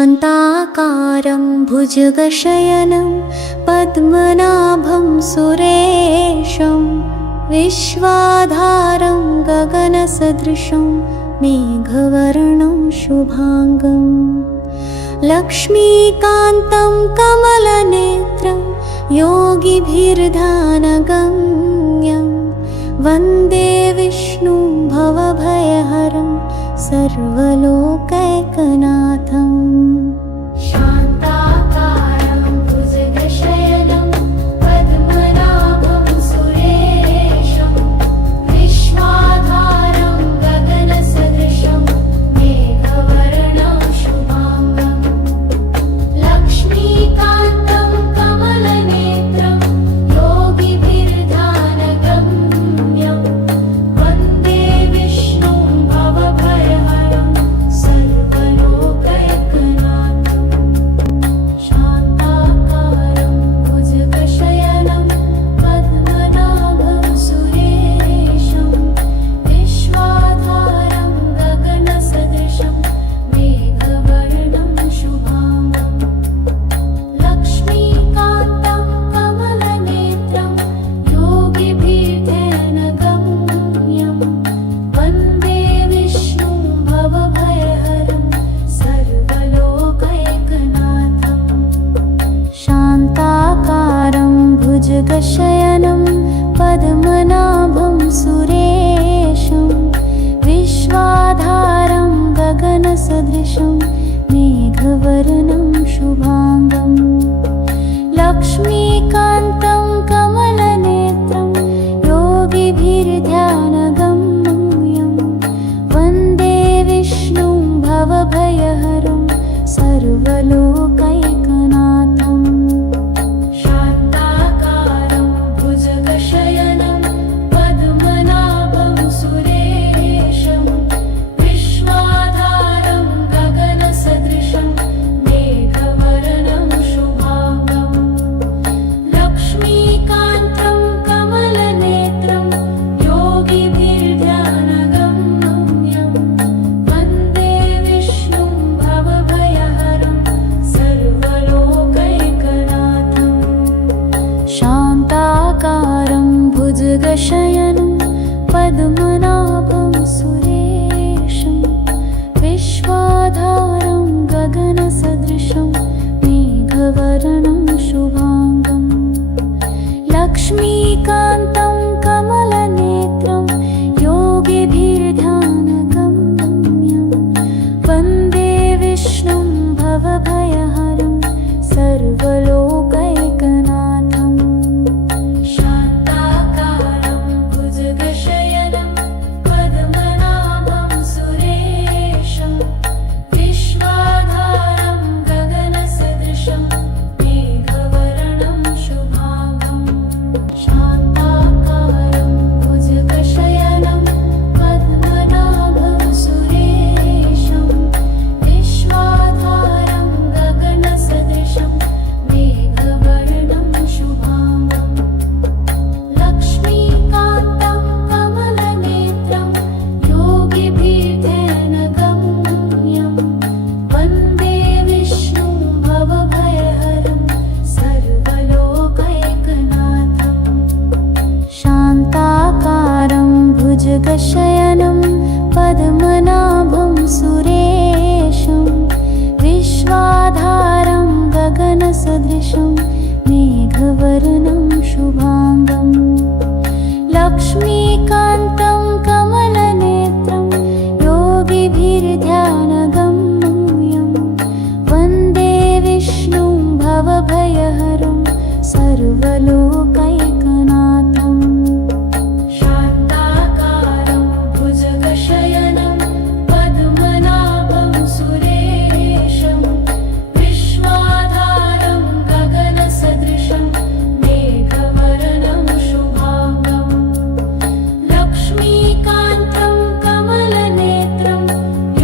शान्ताकारं भुजगशयनं पद्मनाभं सुरेशं विश्वाधारं गगनसदृशं मेघवर्णं शुभांगं लक्ष्मीकान्तं कमलनेत्रं योगिभिर्ध्यानगम्यं वन्दे विष्णुं भवभयहरं सर्वलोकैकनाथम्। शान्ताकारं भुजगशयनं पद्मनाभं सुरेशं विश्वाधारं गगनसदृशं मेघवर्णं शुभांगं लक्ष्मीकान्तं कमलनेत्रं योगिभिर्ध्यानगम्यं वन्दे विष्णुं भवभयहरं सर्वलोकैकनाथम्। शान्ताकारं भुजगशयनं पद्मनाभं सुरेशं विश्वाधारं गगनसदृशं मेघवर्णं शुभांगं लक्ष्मीकान्तं कमलनेत्रं योगिभिर्ध्यानगम्यं वन्दे विष्णुं भवभयहरं सर्वलोकैकनाथम्। शान्ताकारं भुजगशयनं पद्मनाभं सुरेशं विश्वाधारं गगनसदृशं मेघवर्णं शुभांगं लक्ष्मीकान्तं कमलनेत्रं योगिभिर्ध्यानगम्यं वन्दे विष्णुं भवभयहरं सर्वलोकैकनाथम्। शान्ताकारं भुजगशयनं पद्मनाभं सुरेशं विश्वाधारं गगनसदृशं मेघवर्णं शुभांगं लक्ष्मीकान्तं कमलनेत्रं योगिभिर्ध्यानगम्यं वन्दे विष्णुं भवभयहरं सर्वलोकैकनाथम्। शान्ताकारं भुजगशयनं पद्मनाभं सुरेशं विश्वाधारं गगनसदृशं मेघवर्णं शुभांगं लक्ष्मीकान्तं कमलनेत्रं योगिभिर्ध्यानगम्यं वन्दे विष्णुं भवभयहरं सर्वलोकैकनाथम्। शान्ताकारं भुजगशयनं पद्मनाभं सुरेशं विश्वाधारं गगनसदृशं मेघवर्णं शुभांगं शान्ताकारं भुजगशयनं पद्मनाभं सुरेशं विश्वाधारं गगनसदृशं मेघवर्णं शुभांगं लक्ष्मीकान्तं कमलनेत्रं योगिभिर्ध्यानगम्यं वन्दे विष्णुं भवभयहरं सर्वलोकैकनाथम्। शान्ताकारं भुजगशयनं पद्मनाभं सुरेशं विश्वाधारं गगनसदृशं मेघवर्णं शुभांगं लक्ष्मीकान्तं कमलनेत्रं योगिभिर्ध्यानगम्यं वन्दे विष्णुं भवभयहरं सर्वलोकैकनाथम्। शान्ताकारं भुजगशयनं पद्मनाभं सुरेशं विश्वाधारं गगनसदृशं मेघवर्णं शुभांगं लक्ष्मीकान्तं कमलनेत्रं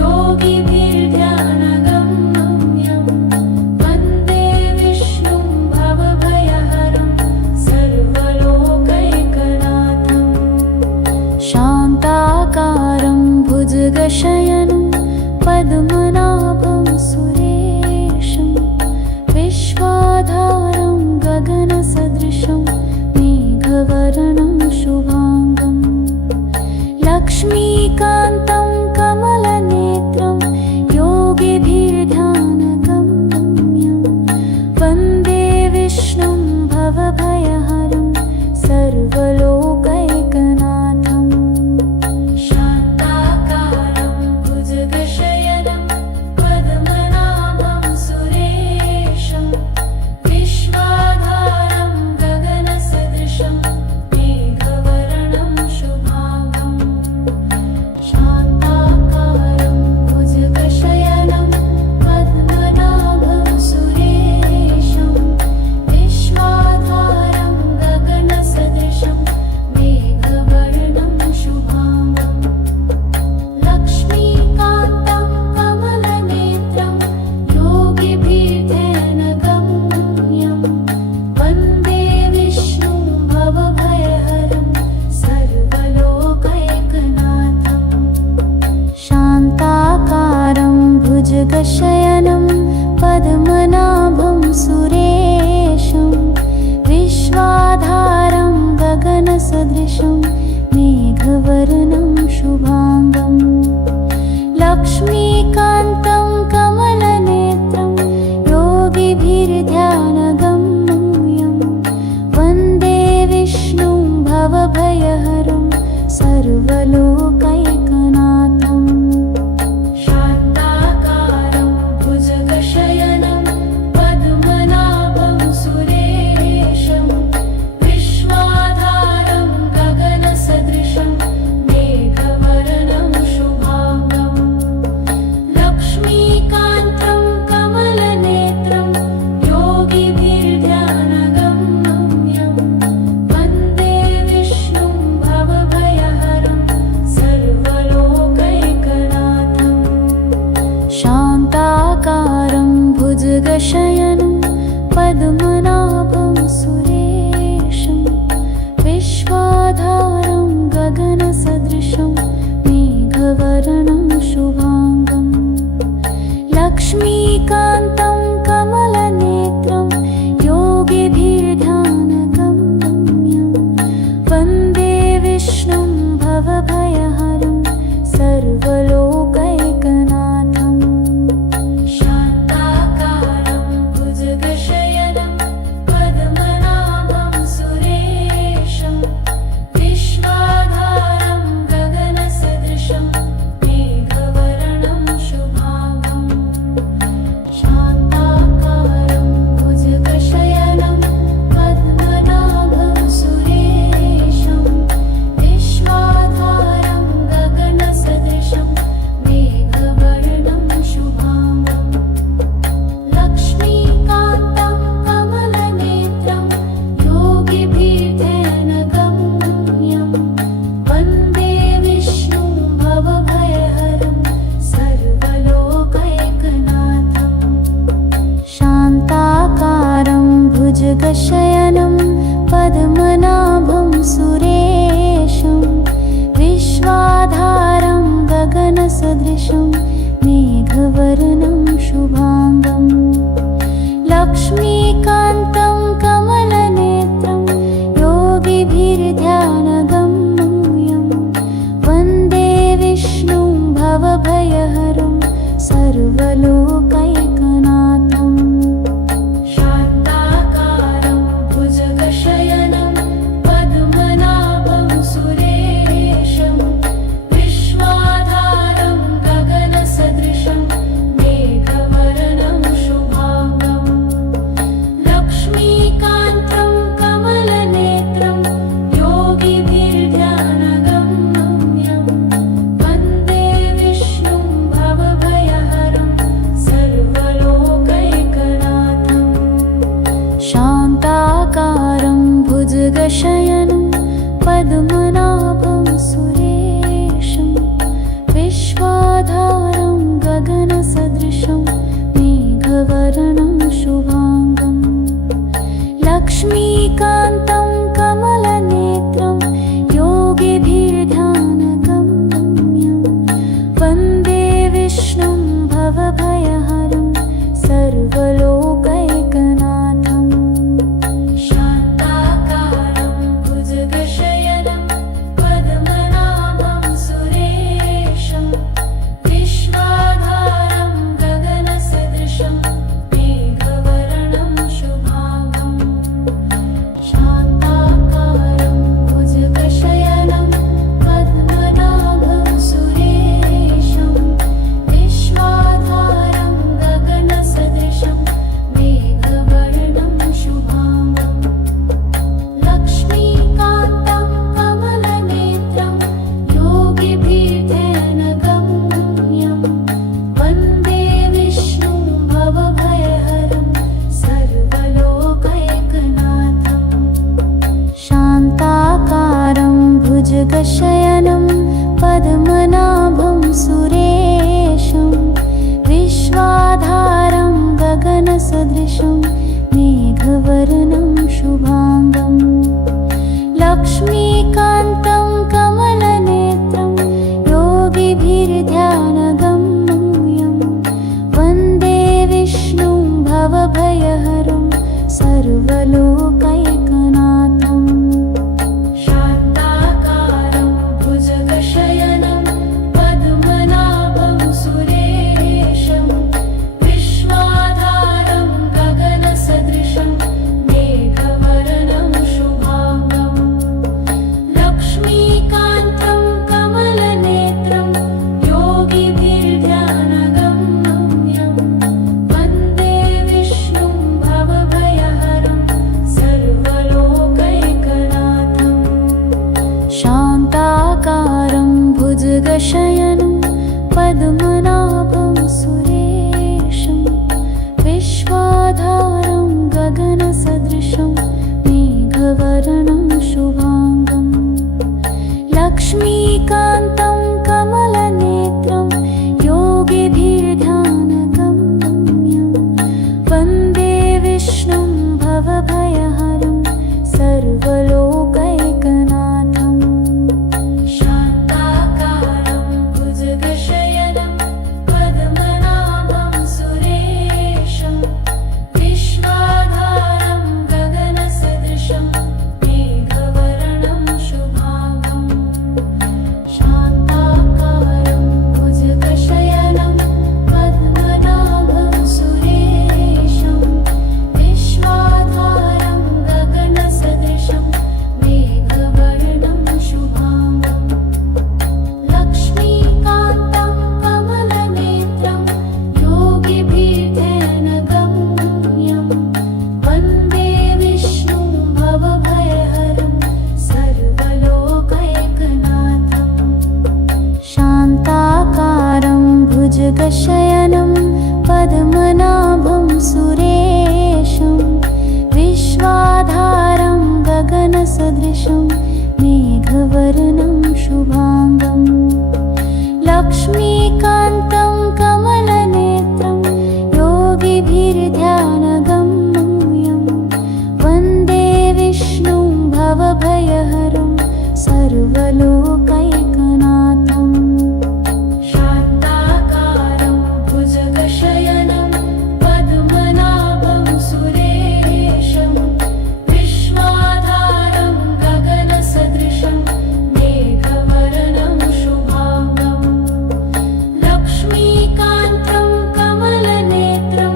योगिभिर्ध्यानगम्यं वन्दे विष्णुं भवभयहरं सर्वलोकैकनाथम्। शान्ताकारं भुजगशयनं पद्मनाभं सुरेशं शुभाङ्गम् लक्ष्मीकान्तं कमलनेत्रं योगिभिर्ध्यानगम्यं वन्दे विष्णुं भवभयहरं सर्वलोकैकनाथम् शान्ताकारं भुजगशयनं पद्मनाभं सुरेशं विश्वाधारं गगनसदृशं मेघवर्णं शुभाङ्गम् शान्ताकारं भुजगशयनं पद्मनाभं सुरेशं विश्वाधारं गगनसदृशं मेघवर्णं शुभाङ्गम् लक्ष्मीकान्तं कमलनेत्रं योगिभिर्ध्यानगम्यं वन्दे विष्णुं भवभयहरं सर्वलोकैकनाथम् शान्ताकारं भुजगशयनं पद्मनाभं सुरेशं विश्वाधारं गगनसदृशं मेघवर्णं शुभाङ्गम् लक्ष्मीकान्तं कमलनेत्रं योगिभिर्ध्यानगम्यं वन्दे विष्णुं भवभयहरं सर्वलोकैकनाथम् शान्ताकारं भुजगशयनं पद्मनाभं सुरेशं विश्वाधारं गगनसदृशं मेघवर्णं शुभाङ्गम् लक्ष्मीकान्तं कमलनेत्रं योगिभिर्ध्यानगम्यं वन्दे विष्णुं भवभयहरं सर्वलोकैकनाथम् शान्ताकारं भुजगशयनं पद्मनाभं सुरेशं विश्वाधारं गगनसदृशं मेघवर्णं शुभाङ्गम् लक्ष्मीकान्तं कमलनेत्रं योगिभिर्ध्यानगम्यं वन्दे विष्णुं भवभयहरं सर्वलोकैकनाथम् शान्ताकारं भुजगशयनं पद्मनाभं सुरेशं विश्वाधारं गगनसदृशं मेघवर्णं शुभाङ्गम् शान्ताकारं भुजगशयनं पद्मनाभं सुरेशं विश्वाधारं गगनसदृशं मेघवर्णं शुभाङ्गम् लक्ष्मीकान्तं कमलनेत्रं योगिभिर्ध्यानगम्यं वन्दे विष्णुं भवभयहरं सर्वलोकैकनाथम् शान्ताकारं भुजगशयनं पद्मनाभं सुरेशं विश्वाधारं गगनसदृशं मेघवर्णं शुभाङ्गम् लक्ष्मीकान्तं कमलनेत्रं योगिभिर्ध्यानगम्यं वन्दे विष्णुं भवभयहरं सर्वलोकैकनाथम् शान्ताकारं भुजगशयनं पद्मनाभं सुरेशं विश्वाधारं गगनसदृशं मेघवर्णं शुभाङ्गम् लक्ष्मीकान्तं कमलनेत्रं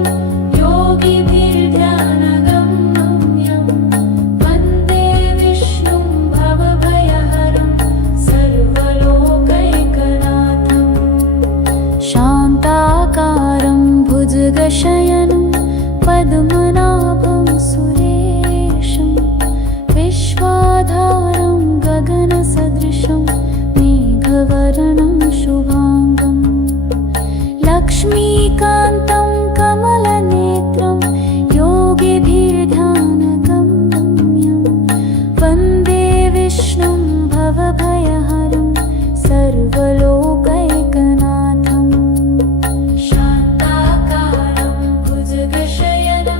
योगिभिर्ध्यानगम्यं वन्दे विष्णुं भवभयहरं सर्वलोकैकनाथम् शान्ताकारं भुजगशयनं पद्मनाभं सुरेशं विश्वाधारं गगनसदृशं मेघवर्णं शुभाङ्गम् लक्ष्मीकान्तं कमलनेत्रं योगिभिर्ध्यानगम्यं वन्दे विष्णुं भवभयहरं सर्वलोकैकनाथम् शान्ताकारं भुजगशयनं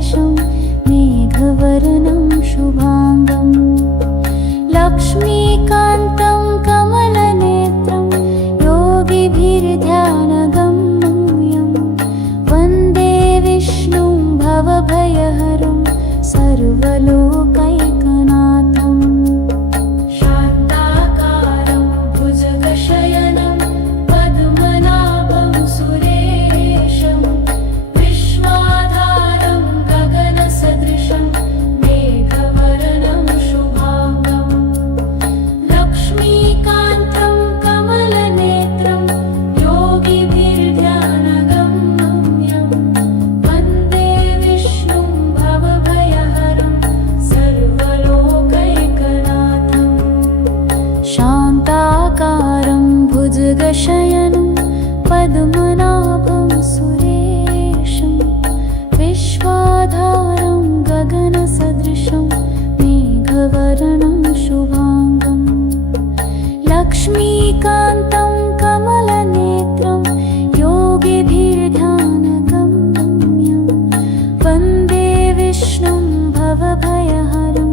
गगनसदृशं मेघवर्णं शुभाङ्गम् लक्ष्मीकान्तं कमलनेत्रं योगिभिर्ध्यानगम्यं वन्दे विष्णुं भवभयहरं सर्वलोकैकनाथम् शान्ताकारं भुजगशयनं पद्मनाभं सुरेशं विश्वाधारं गगनसदृशं मेघवर्णं शुभाङ्गम् लक्ष्मीकान्तं कमलनेत्रं योगिभिर्ध्यानगम्यं वन्दे विष्णुं भवभयहरं सर्वलोकैकनाथम् शान्ताकारं भुजगशयनं पद्मनाभं सुरेशं विश्वाधारं गगनसदृशं मेघवर्णं शुभाङ्गम् लक्ष्मीकान्तं कमलनेत्रं योगिभिर्ध्यानगम्यं वन्दे विष्णुं भवभयहरं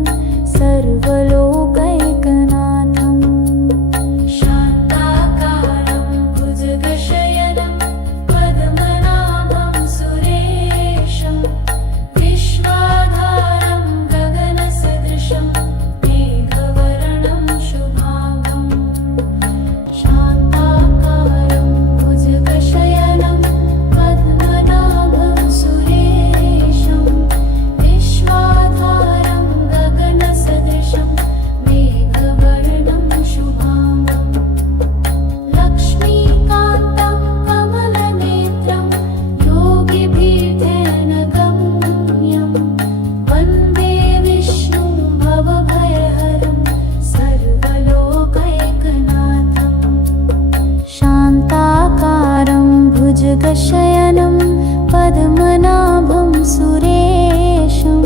सर्वलोकैकनाथम् शान्ताकारं भुजगशयनं पद्मनाभं सुरेशं विश्वाधारं गगनसदृशं मेघवर्णं शुभाङ्गम् शान्ताकारं भुजगशयनं पद्मनाभं सुरेशं विश्वाधारं गगनसदृशं मेघवर्णं शुभाङ्गम् लक्ष्मीकान्तं कमलनेत्रं योगिभिर्ध्यानगम्यं वन्दे विष्णुं भवभयहरं सर्वलोकैकनाथम् शान्ताकारं भुजगशयनं पद्मनाभं सुरेशं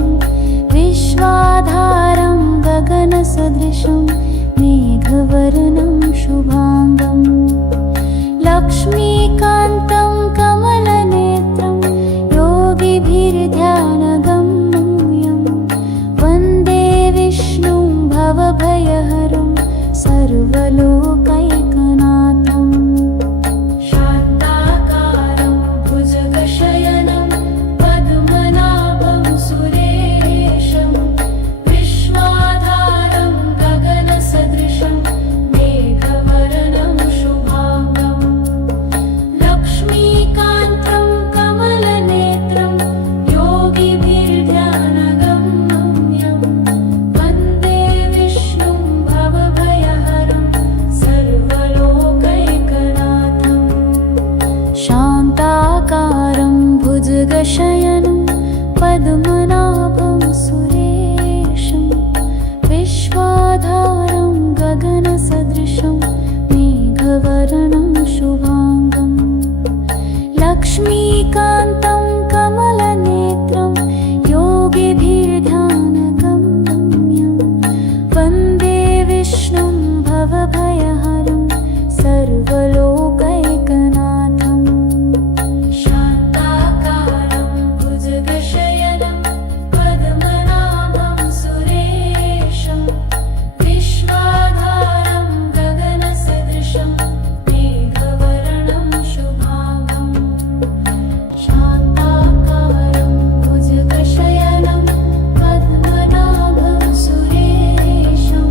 विश्वाधारं गगनसदृशं मेघवर्णं शुभाङ्गम् लक्ष्मीकान्तं कमलनेत्रं योगिभिर्ध्यानगम्यं वन्दे विष्णुं भवभयहरं सर्वलोकैकनाथम् शान्ताकारं भुजगशयनं पद्मनाभं सुरेशं विश्वाधारं गगनसदृशं मेघवर्णं शुभाङ्गम् लक्ष्मीकान्तं कमलनेत्रं योगिभिर्ध्यानगम्यं वन्दे विष्णुं भवभयहरं सर्वलोकैकनाथम् शान्ताकारं भुजगशयनं पद्मनाभं सुरेशं विश्वाधारं गगनसदृशं मेघवर्णं शुभाङ्गम् लक्ष्मीकान्तं कमलनेत्रं योगिभिर्ध्यानगम्यं वन्दे विष्णुं भवभयहरं सर्वलोकैकनाथम् शान्ताकारं भुजगशयनं पद्मनाभं सुरेशं विश्वाधारं गगनसदृशं मेघवर्णं शुभाङ्गम् शान्ताकारं भुजगशयनं पद्मनाभं सुरेशं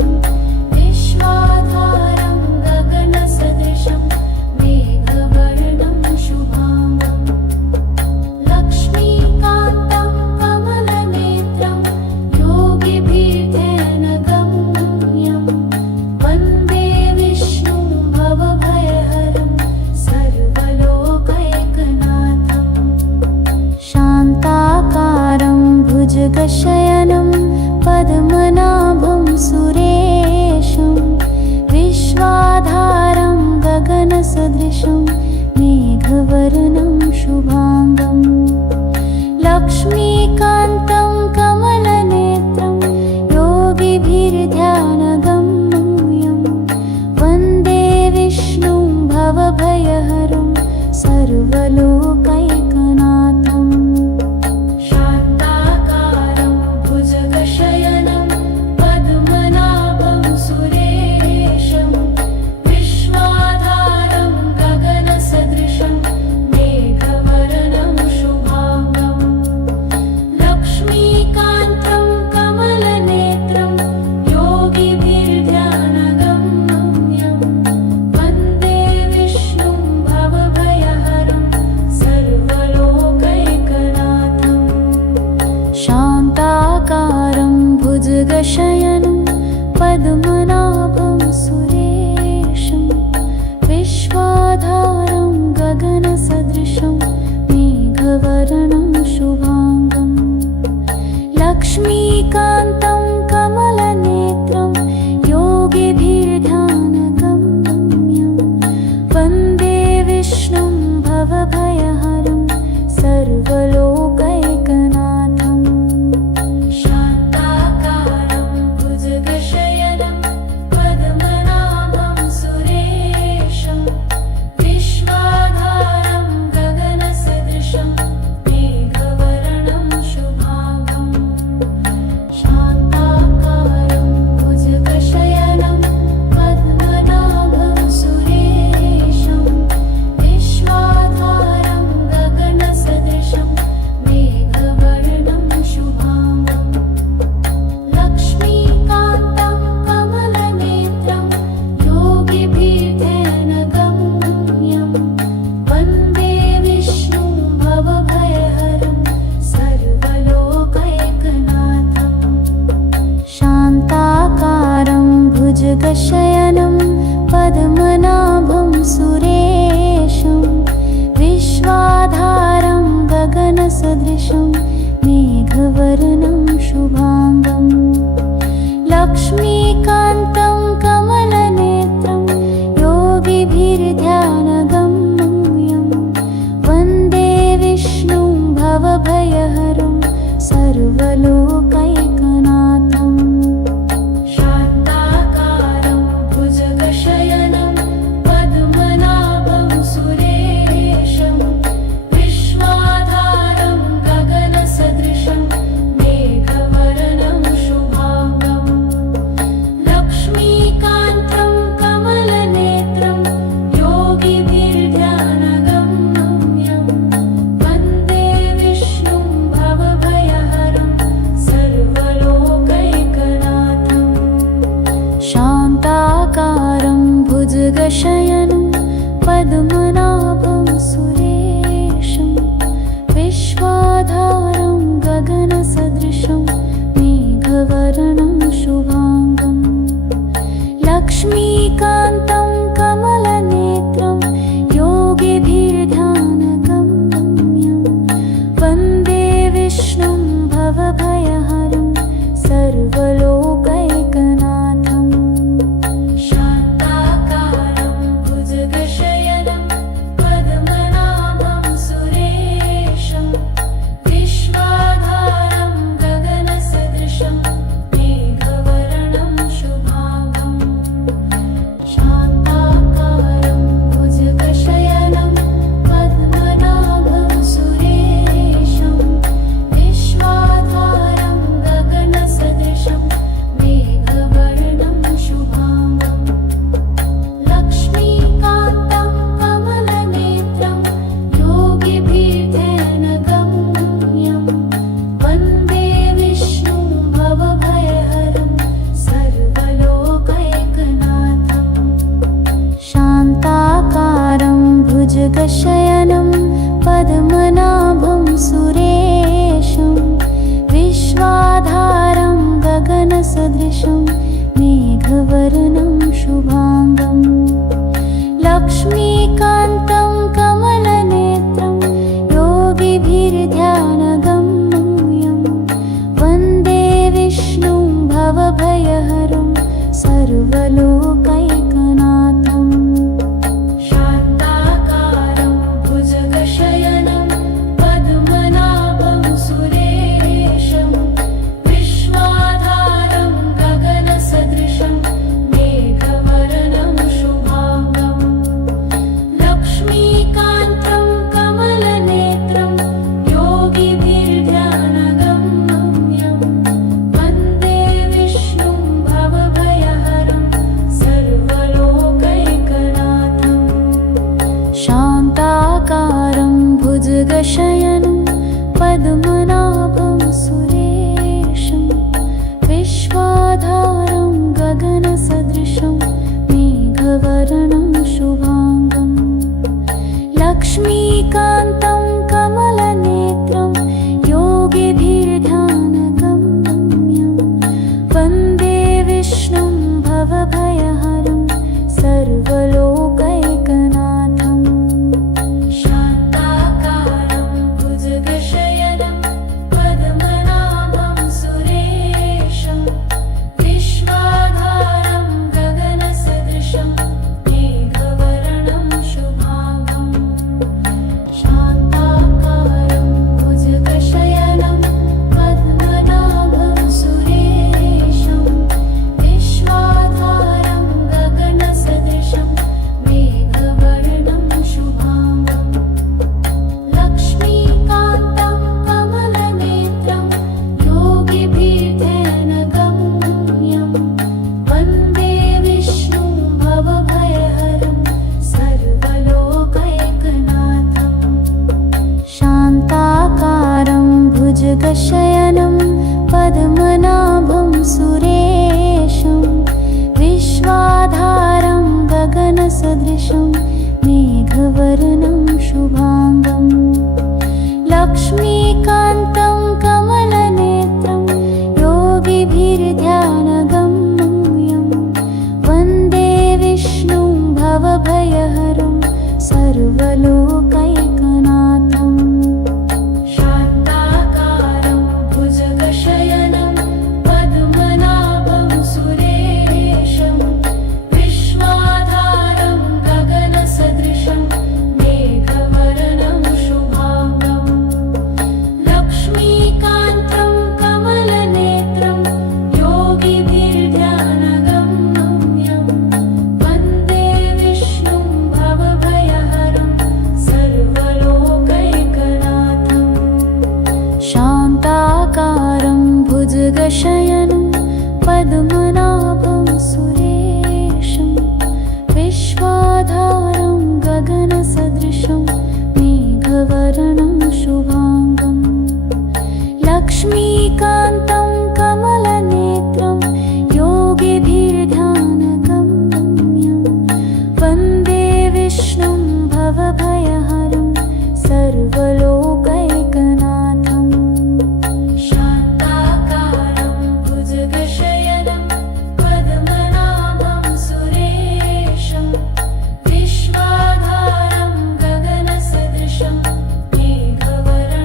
विश्वाधारं गगनसदृशं मेघवर्णं शुभाङ्गम् लक्ष्मीकान्तं कमलनेत्रं योगिभिर्ध्यानगम्यं वन्दे विष्णुं भवभयहरं सर्वलोकैकनाथम् शान्ताकारं भुजगशयनं पद्मनाभं सुरेशं विश्वाधारं गगनसदृशं मेघवर्णं शुभाङ्गम् लक्ष्मीकान्तं कमलनेत्रं योगिभिर्ध्यानगम्यं वन्दे विष्णुं भवभयहरं सर्वलोकैकनाथम् शान्ता भुजगशयनं पद्मनाभं सुरेशं विश्वाधारं गगनसदृशं मेघवर्णं शुभाङ्गं लक्ष्मीकान्तं कमलनेत्रं योगिभिर्ध्यानगम्यं वन्दे विष्णुं भवभयहरं सर्वलोकैकनाथं शान्ताकारं भुजगशयनं पद्मनाभं सुरेशं विश्वाधारं गगनसदृशं मेघवर्णं शुभाङ्गं शान्ताकारं भुजगशयनं पद्मनाभं सुरेशं विश्वाधारं गगनसदृशं मेघवर्णं शुभाङ्गं लक्ष्मीकान्तं कमलनेत्रं योगिभिर्ध्यानगम्यं वन्दे विष्णुं भवभयहरं सर्वलोकैकनाथं शान्ताकारं भुजगशयनं पद्मनाभं सुरेशं विश्वाधारं गगनसदृशं मेघवर्णं शुभाङ्गं लक्ष्मीकान्तं कमलनेत्रं योगिभिर्ध्यानगम्यं वन्दे विष्णुं भवभयहरं सर्वलोकैकनाथं शान्ताकारं भुजगशयनं पद्मनाभं सुरेशं विश्वाधारं गगनसदृशं मेघवर्णं शुभाङ्गं लक्ष्मीकान्तं कमलनेत्रं योगिभिर्ध्यानगम्यं वन्दे विष्णुं भवभयहरं सर्वलोकैकनाथं शान्ताकारं भुजगशयनं पद्मनाभं सुरेशं विश्वाधारं गगनसदृशं मेघवर्णं शुभाङ्गं लक्ष्मीकान्तं कमलनेत्रं योगिभिर्ध्यानगम्यं वन्दे विष्णुं भवभयहरं सर्वलोकैकनाथं शान्ताकारं भुजगशयनं पद्मनाभं सुरेशं विश्वाधारं गगनसदृशं मेघवर्णं शुभाङ्गं भुजगशयनं पद्मनाभं सुरेशं विश्वाधारं गगनसदृशं मेघवर्णं शुभाङ्गं लक्ष्मीकान्तं कमलनेत्रं योगिभिर्ध्यानगम्यं वन्दे विष्णुं भवभयहरं सर्वलोकैकनाथम् शान्ताकारं भुजगशयनं पद्मनाभं सुरेशं विश्वाधारं गगनसदृशं मेघवर्णं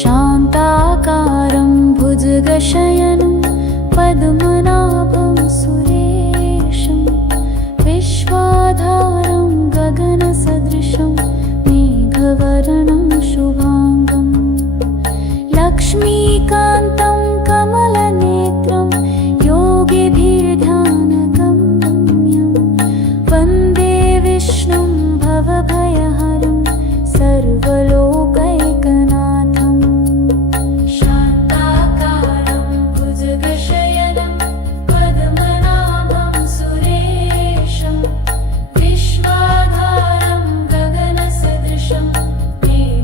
शान्ताकारं भुजगशयनं पद्मनाभं सुरेशं विश्वाधारं गगनसदृशं मेघवर्णं शुभाङ्गं लक्ष्मीकान्तं कमलनेत्रं योगिभिर्ध्यानगम्यं वन्दे विष्णुं भवभयहरं सर्वलोकैकनाथं शान्ताकारं भुजगशयनं पद्मनाभं सुरेशं विश्वाधारं गगनसदृशं मेघवर्णं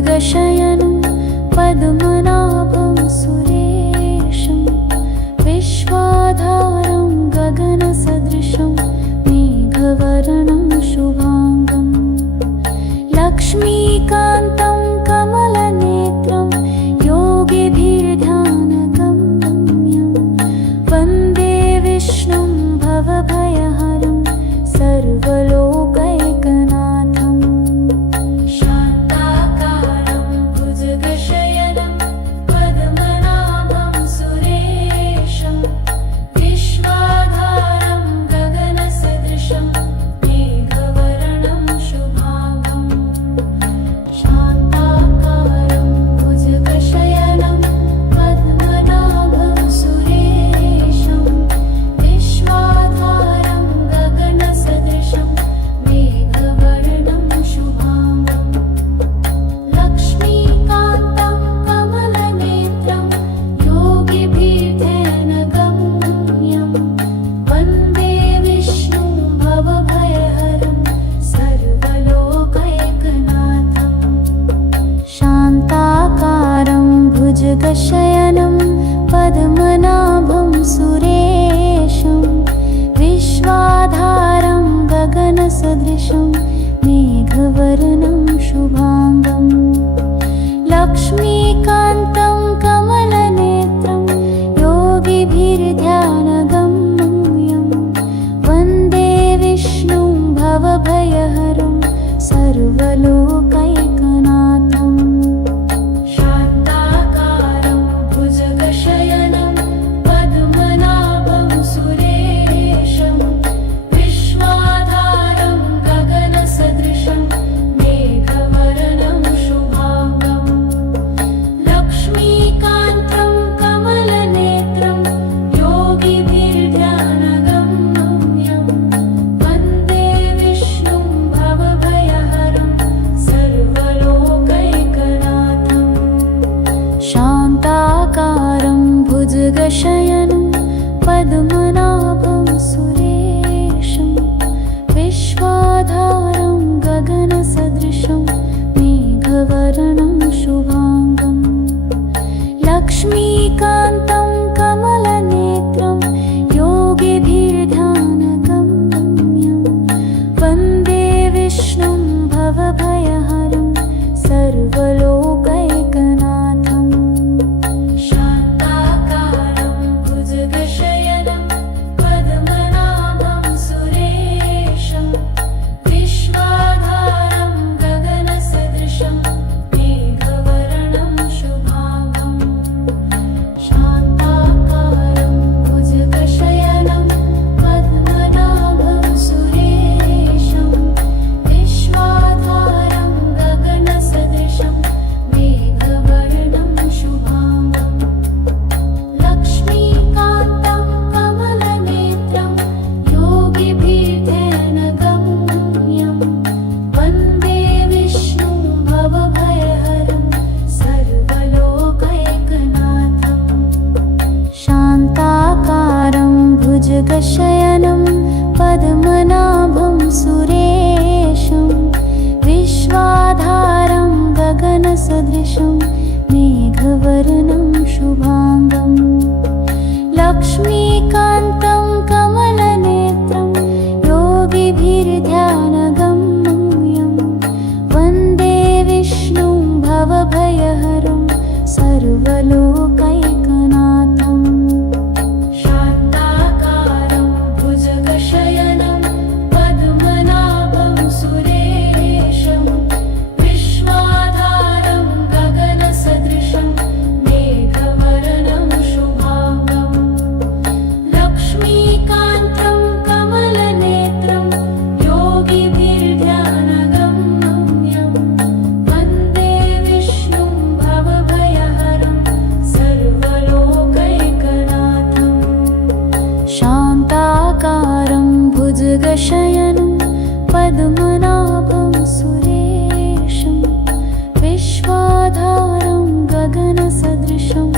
भुजगशयनं पद्मनाभं सुरेशं विश्वाधारं गगनसदृशं मेघवर्णं शुभाङ्गं लक्ष्मीकान्तं कमलनेत्रं योगिभिर्ध्यानगम्यं वन्दे विष्णुं भवभयहरं सर्वलोकैकनाथं शान्ताकारं भुजगशयनं पद्मनाभं सुरेशं विश्वाधारं गगनसदृशं मेघवर्णं शुभाङ्गं शान्ताकारं भुजगशयनं पद्मनाभं सुरेशं विश्वाधारं गगनसदृशं मेघवर्णं शुभाङ्गं लक्ष्मीकान्तं कमलनेत्रं योगिभिर्ध्यानगम्यं वन्दे विष्णुं भवभयहरं सर्वलोकैकनाथं शान्ताकारं भुजगशयनं पद्मनाभं सुरेशं विश्वाधारं गगनसदृशं मेघवर्णं शुभाङ्गं लक्ष्मीकान्तं कमलनेत्रं योगिभिर्ध्यानगम्यं वन्दे विष्णुं भवभयहरं सर्वलोकैकनाथं शान्ताकारं भुजगशयनं पद्मनाभं सुरेशं विश्वाधारं गगनसदृशं मेघवर्णं शुभाङ्गं लक्ष्मीकान्तं कमलनेत्रं योगिभिर्ध्यानगम्यं वन्दे विष्णुं भवभयहरं सर्वलोकैकनाथं शान्ताकारं भुजगशयनं पद्मनाभं सुरेशं विश्वाधारं गगनसदृशं मेघवर्णं शुभाङ्गं लक्ष्मीकान्तं कमलनेत्रं योगिभिर्ध्यानगम्यं वन्दे विष्णुं भवभयहरं सर्वलोकैकनाथं शान्ताकारं भुजगशयनं पद्मनाभं सुरेशं विश्वाधारं गगनसदृशं मेघवर्णं शुभाङ्गं शान्ताकारं भुजगशयनं पद्मनाभं सुरेशं विश्वाधारं गगनसदृशं मेघवर्णं शुभाङ्गं लक्ष्मीकान्तं कमलनेत्रं योगिभिर्ध्यानगम्यं वन्दे विष्णुं भवभयहरं सर्वलोकैकनाथं शान्ताकारं भुजगशयनं पद्मनाभं सुरेशं विश्वाधारं गगनसदृशं मेघवर्णं शुभाङ्गं लक्ष्मीकान्तं कमलनेत्रं योगिभिर्ध्यानगम्यं वन्दे विष्णुं भवभयहरं सर्वलोकैकनाथं शान्ताकारं भुजगशयनं पद्मनाभं सुरेशं विश्वाधारं गगनसदृशं मेघवर्णं शुभाङ्गं लक्ष्मीकान्तं कमलनेत्रं योगिभिर्ध्यानगम्यं वन्दे विष्णुं भवभयहरं सर्वलोकैकनाथं शान्ताकारं भुजगशयनं पद्मनाभं सुरेशं विश्वाधारं गगनसदृशं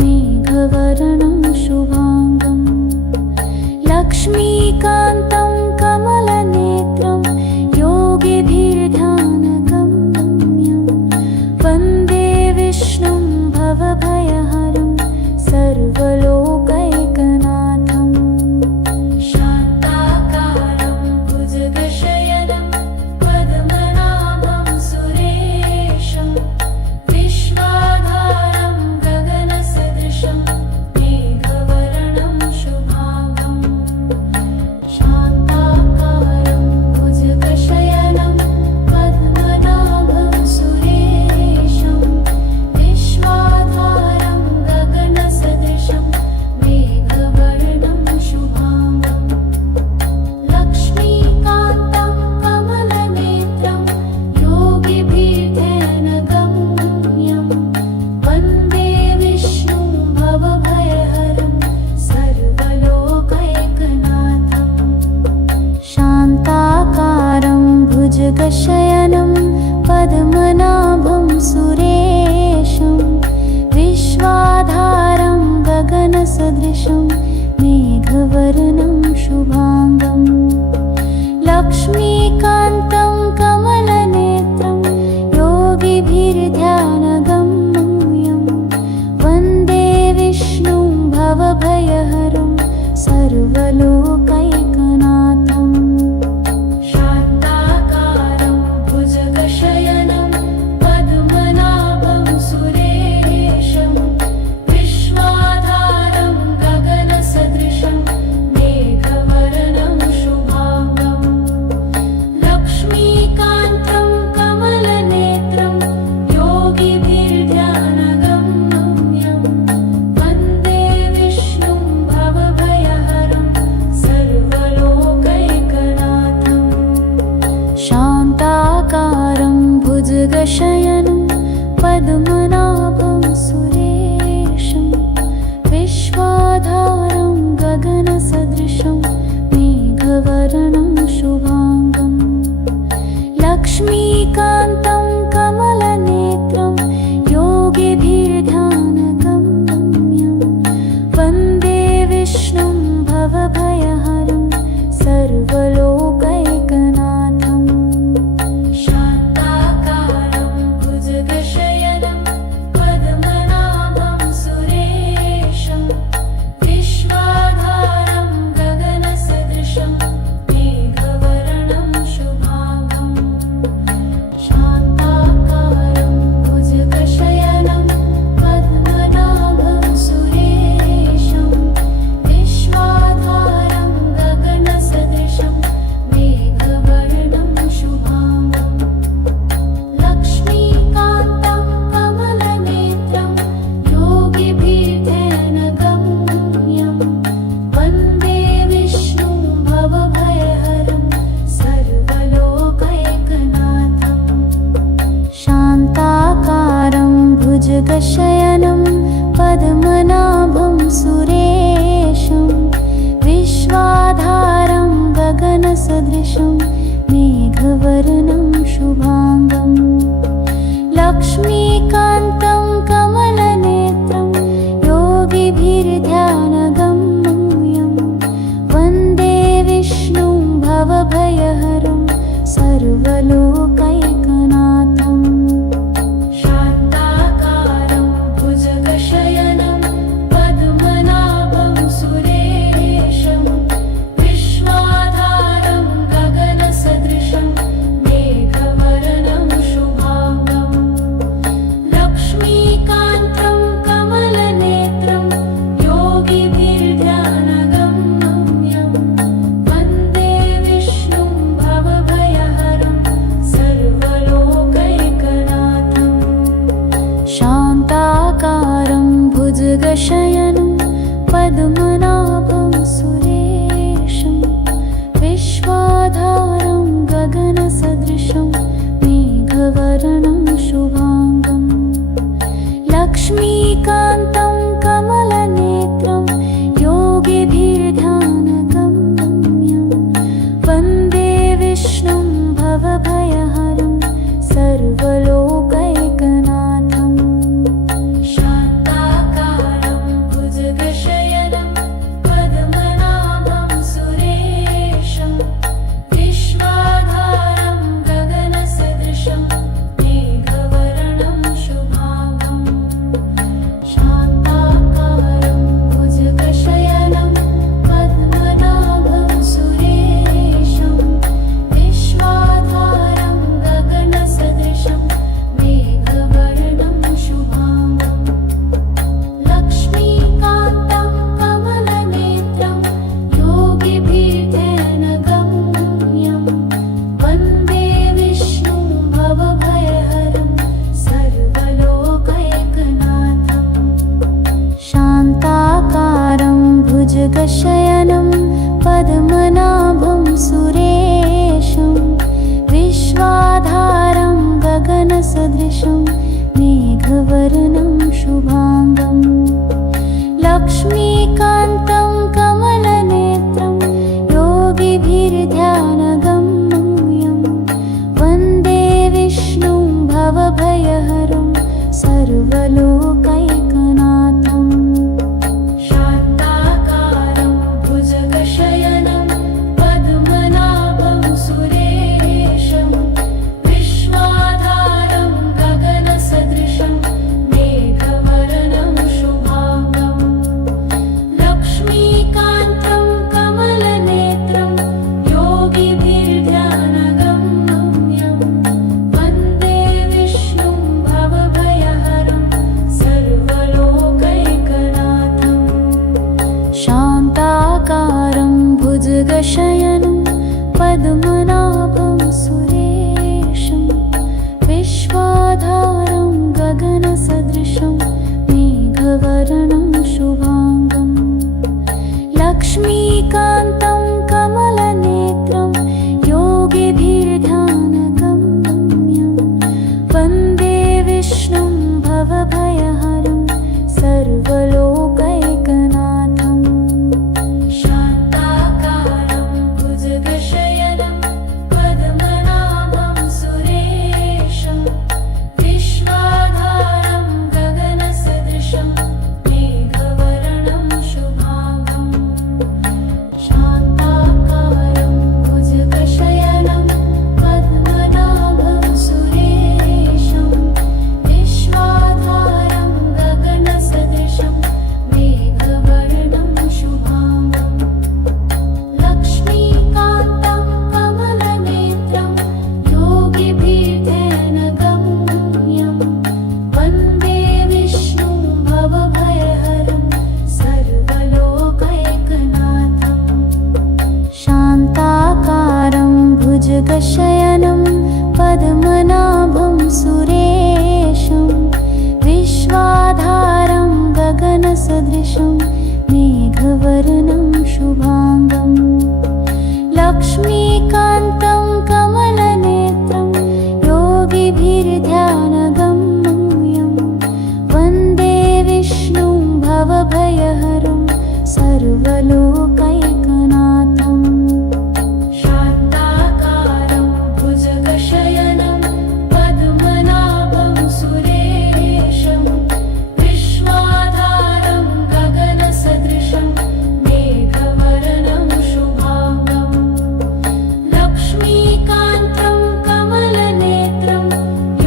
मेघवर्णं शुभाङ्गं लक्ष्मीकान्तं कमलनेत्रं योगिभिर्ध्यानगम्यं सुरेशं विश्वाधारं गगनसदृशं मेघवर्णं शुभाङ्गं लक्ष्मीकान्तं कमलनेत्रं योगिभिर्ध्यानगम्यं वन्दे विष्णुं भवभयहरं सर्वलोकैकनाथम् शान्ताकारं भुजगशयनं पद्मनाभं सुरेशं विश्वाधारं गगनसदृशं मेघवर्णं शुभाङ्गं लक्ष्मीकान्तं कमलनेत्रं योगिभिर्ध्यानगम्यं वन्दे विष्णुं भवभयहरं सर्वलोकैकनाथम् शान्ताकारं भुजगशयनं पद्मनाभं सुरेशं विश्वाधारं गगनसदृशं मेघवर्णं शुभाङ्गं लक्ष्मीकान्तं कमलनेत्रं योगिभिर्ध्यानगम्यं वन्दे विष्णुं भवभयहरं सर्वलोकैकनाथम् शान्ताकारं भुजगशयनं पद्मनाभं सुरेशं विश्वाधारं गगनसदृशं मेघवर्णं शुभाङ्गं शान्ताकारं भुजगशयनं पद्मनाभं सुरेशं विश्वाधारं गगनसदृशं मेघवर्णं शुभाङ्गं लक्ष्मीकान्तं कमलनेत्रं योगिभिर्ध्यानगम्यं वन्दे विष्णुं भवभयहरं सर्वलोकैकनाथम् शान्ताकारं भुजगशयनं पद्मनाभं सुरेशं विश्वाधारं गगनसदृशं मेघवर्णं शुभाङ्गं लक्ष्मीकान्तं कमलनेत्रं योगिभिर्ध्यानगम्यं वन्दे विष्णुं भवभयहरं सर्वलोकैकनाथम् शान्ताकारं भुजगशयनं पद्मनाभं सुरेशं विश्वाधारं गगनसदृशं मेघवर्णं शुभाङ्गं लक्ष्मीकान्तं कमलनेत्रं योगिभिर्ध्यानगम्यं वन्दे विष्णुं भवभयहरं सर्वलोकैकनाथम् शान्ताकारं भुजगशयनं पद्मनाभं सुरेशं विश्वाधारं गगनसदृशं मेघवर्णं शुभाङ्गं लक्ष्मीकान्तं कमलनेत्रं योगिभिर्ध्यानगम्यं वन्दे विष्णुं भवभयहरं सर्वलोकैकनाथम् शान्ताकारं विष्णुं भवभयहरं सर्वलोकैकनाथम् शान्ताकारं भुजगशयनं पद्मनाभं सुरेशं विश्वाधारं गगनसदृशं मेघवर्णं शुभांगम् शान्ताकारं भुजगशयनं पद्मनाभं सुरेशं विश्वाधारं गगनसदृशं मेघवर्णं शुभांगम् लक्ष्मीकान्तं कमलनेत्रं योगिभिर्ध्यानगम्यं वन्दे विष्णुं भवभयहरं सर्वलोकैकनाथम् शान्ताकारं भुजगशयनं पद्मनाभं सुरेशं विश्वाधारं गगनसदृशं मेघवर्णं शुभांगम् लक्ष्मीकान्तं कमलनेत्रं योगिभिर्ध्यानगम्यं वन्दे विष्णुं भवभयहरं सर्वलोकैकनाथम् शान्ताकारं भुजगशयनं पद्मनाभं सुरेशं विश्वाधारं गगनसदृशं मेघवर्णं शुभांगम् लक्ष्मीकान्तं कमलनेत्रं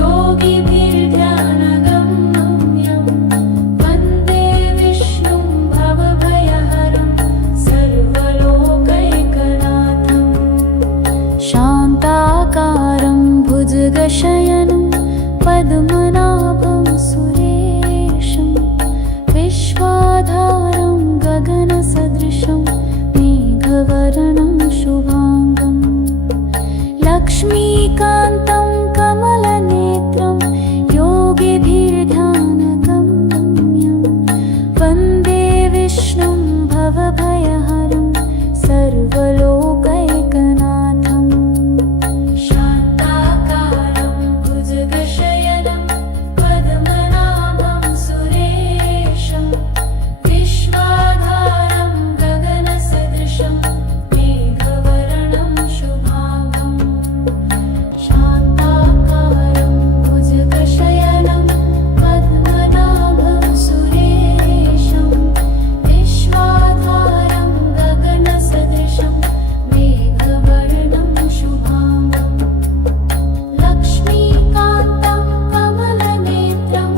योगिभिर्ध्यानगम्यं वन्दे विष्णुं भवभयहरं सर्वलोकैकनाथम् शान्ताकारं भुजगशयनं पद्मनाभं सुरेशं विश्वाधारं गगनसदृशं मेघवर्णं शुभांगम् लक्ष्मीकान्तं कमलनेत्रं योगिभिर्ध्यानगम्यं वन्दे विष्णुं भवभयहरं सर्वलोकैकनाथम् शान्ताकारं भुजगशयनं पद्मनाभं सुरेशं विश्वाधारं गगनसदृशं मेघवर्णं शुभांगम् शान्ताकारं भुजगशयनं पद्मनाभं सुरेशं विश्वाधारं गगनसदृशं मेघवर्णं शुभांगम् लक्ष्मीकान्तं कमलनेत्रं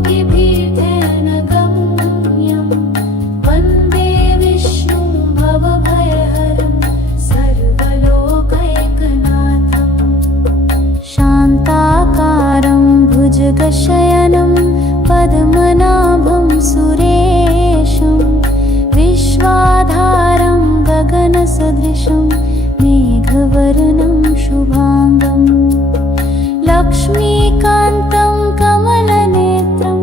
योगिभिर्ध्यानगम्यं वन्दे विष्णुं भवभयहरं सर्वलोकैकनाथम् शान्ताकारं भुजगशयनं पद्मनाभं सुरेशं विश्वाधारं गगनसदृशं मेघवर्णं शुभांगम् लक्ष्मीकान्तं कमलनेत्रं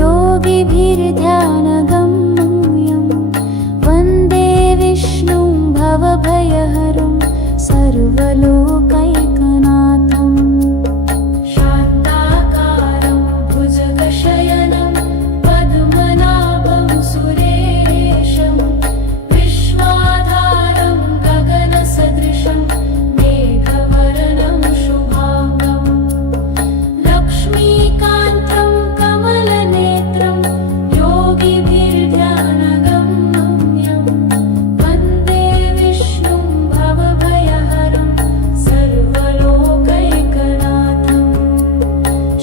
योगिभिर्ध्यानगम्यं वन्दे विष्णुं भवभयहरं सर्वलोकैकनाथम् शान्ताकारं भुजगशयनं पद्मनाभं सुरेशं विश्वाधारं गगनसदृशं मेघवर्णं शुभांगम् लक्ष्मीकान्तं कमलनेत्रं योगिभिर्ध्यानगम्यं वन्दे विष्णुं भवभयहरं सर्वलोकैकनाथम्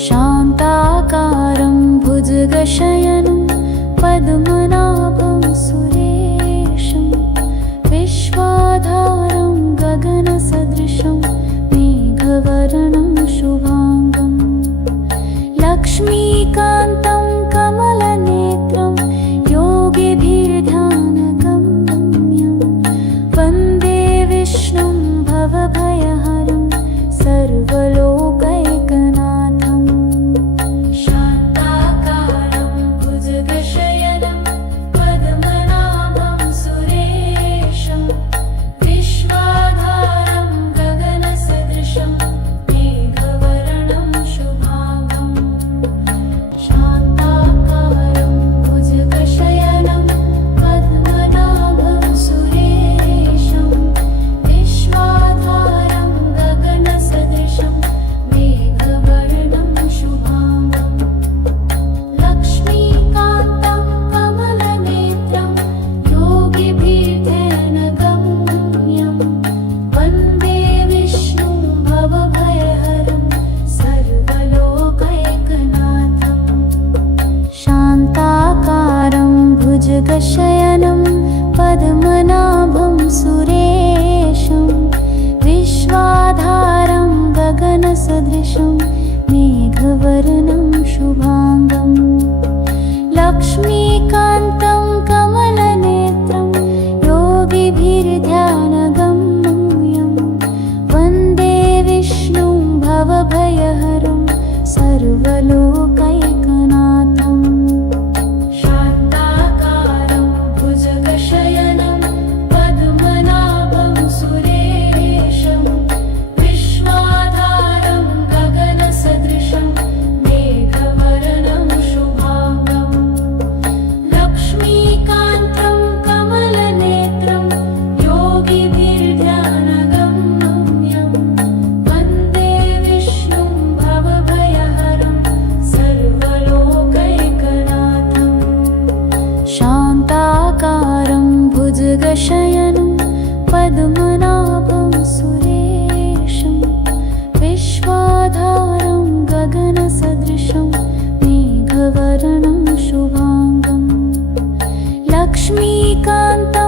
शान्ताकारं भुजगशयनं पद्मनाभं सुरेशं विश्वाधारं गगनसदृशं मेघवर्णं शुभांगम् लक्ष्मीकान्तं कमलनेत्रं योगिभिर्ध्यानगम्यं वन्दे विष्णुं भवभयहरं सर्वलोकैकनाथम् शान्ताकारं भुजगशयनं पद्मनाभं सुरेशं विश्वाधारं गगनसदृशं मेघवर्णं शुभांगम् मेघवर्णं शुभाङ्गम् लक्ष्मीकान्तं कमलनेत्रं योगिभिर्ध्यानगम्यं वन्दे विष्णुं भवभयहरं सर्वलोकैकनाथम् शान्ताकारं भुजगशयनं पद्मनाभं सुरेशं विश्वाधारं गगनसदृशं मेघवर्णं शुभाङ्गम् लक्ष्मीकान्तं कमलनेत्रं योगिभिर्ध्यानगम्यं वन्दे विष्णुं भवभयहरं सर्वलोकैकनाथम् शान्ताकारं भुजगशयनं पद्मनाभं सुरेशं विश्वाधारं गगनसदृशं मेघवर्णं शुभाङ्गम् लक्ष्मीकान्तं